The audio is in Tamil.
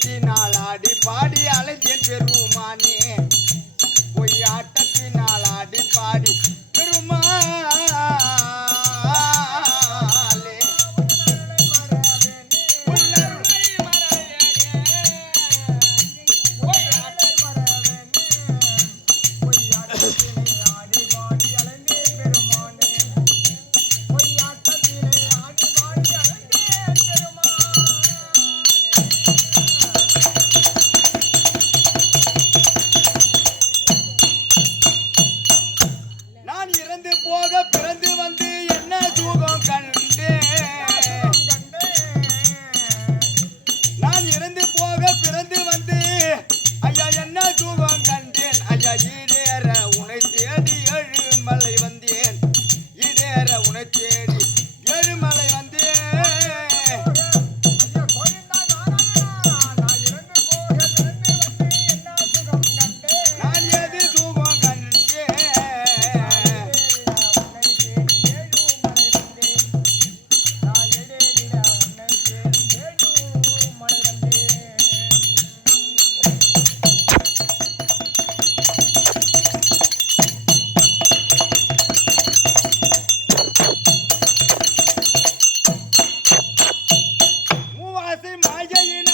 ஆட்டத்தினால் ஆடி பாடி அழைத்தேன் பெருமானே பொய் ஆட்டத்தினால் ஆடி பாடி பெருமாளே நான் இறந்து போக பிறந்து வந்து என்ன சுகம் கண்டேன் நான் இறந்து போக பிறந்து வந்து ஐயா என்ன சுகம் கண்டேன் ஐயா ஈடேற உனை தேடி ஏழுமலை வந்தேன் ஈடேற உனை தேடி ஏழுமலை வந்தேன் நான் எது சுகம் கண்டேன் மூவாசை மாயையின்